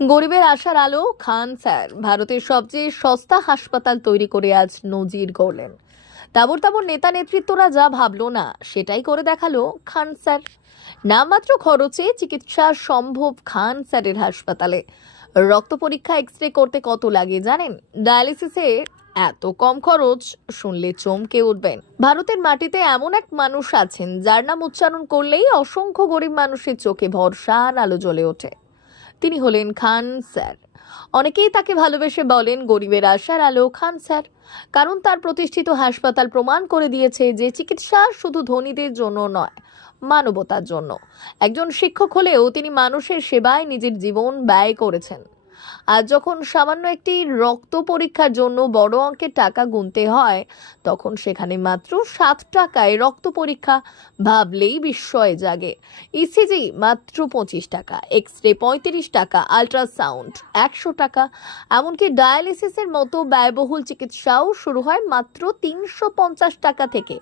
গরিবের আশার আলো খান স্যার ভারতের সবচেয়ে সস্তা হাসপাতাল তৈরি করে আজ নজির গড়লেন। তাবর তাবর নেতা নেতৃত্বরা যা ভাবলো না সেটাই করে দেখালো খান স্যার। নামমাত্র খরচে চিকিৎসা সম্ভব খান স্যারের হাসপাতালে। রক্ত পরীক্ষা এক্স রে করতে কত লাগে জানেন? ডায়ালিসিসে এত কম খরচ, শুনলে চমকে উঠবেন। ভারতের মাটিতে এমন এক মানুষ আছেন যার নাম উচ্চারণ করলেই অসংখ্য গরিব মানুষের চোখে ভরসার আলো জ্বলে ওঠে। তিনি হলেন খান স্যার। অনেকেই তাকে ভালোবেসে বলেন গরিবের আশার আলো খান স্যার, কারণ তার প্রতিষ্ঠিত হাসপাতাল প্রমাণ করে দিয়েছে যে চিকিৎসা শুধু ধনীদের জন্য নয়, মানবতার জন্য। একজন শিক্ষক হলেও তিনি মানুষের সেবায় নিজের জীবন ব্যয় করেছেন। আর যখন সামান্য একটি রক্ত পরীক্ষার জন্য বড় অঙ্কের টাকা গুনতে হয়, তখন সেখানে মাত্র 7 টাকায় রক্ত পরীক্ষা, ভাবলেই বিস্ময় জাগে। ইসিজি মাত্র 25 টাকা, এক্স রে 35 টাকা, আল্ট্রাসাউন্ড 100 টাকা, এমনকি ডায়ালিসিসের মতো ব্যয়বহুল চিকিৎসাও শুরু হয় মাত্র 350 টাকা থেকে।